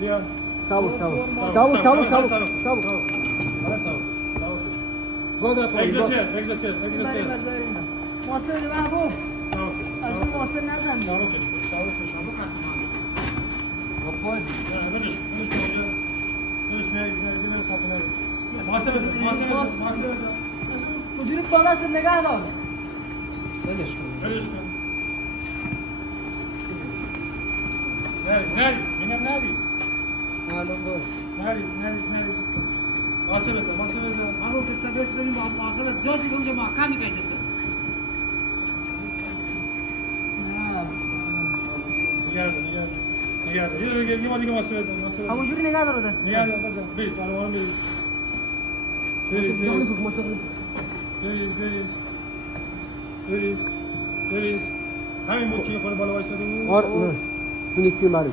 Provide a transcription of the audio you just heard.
بیا صبر اگزیتر محسن محبوب از اون محسن نزن مدیر بالا سر نگاه دار نریز میگم نریز واسه بزن همون دسته بهش داریم آخر از جا دیگه اونجا محکمی که دسته نگرده یه ما دیگه واسه بزن همونجوری نگاه دار دست نگرده بزن بریز آروم بریز همین بود که خود بالا وایساده بود اون یکی رو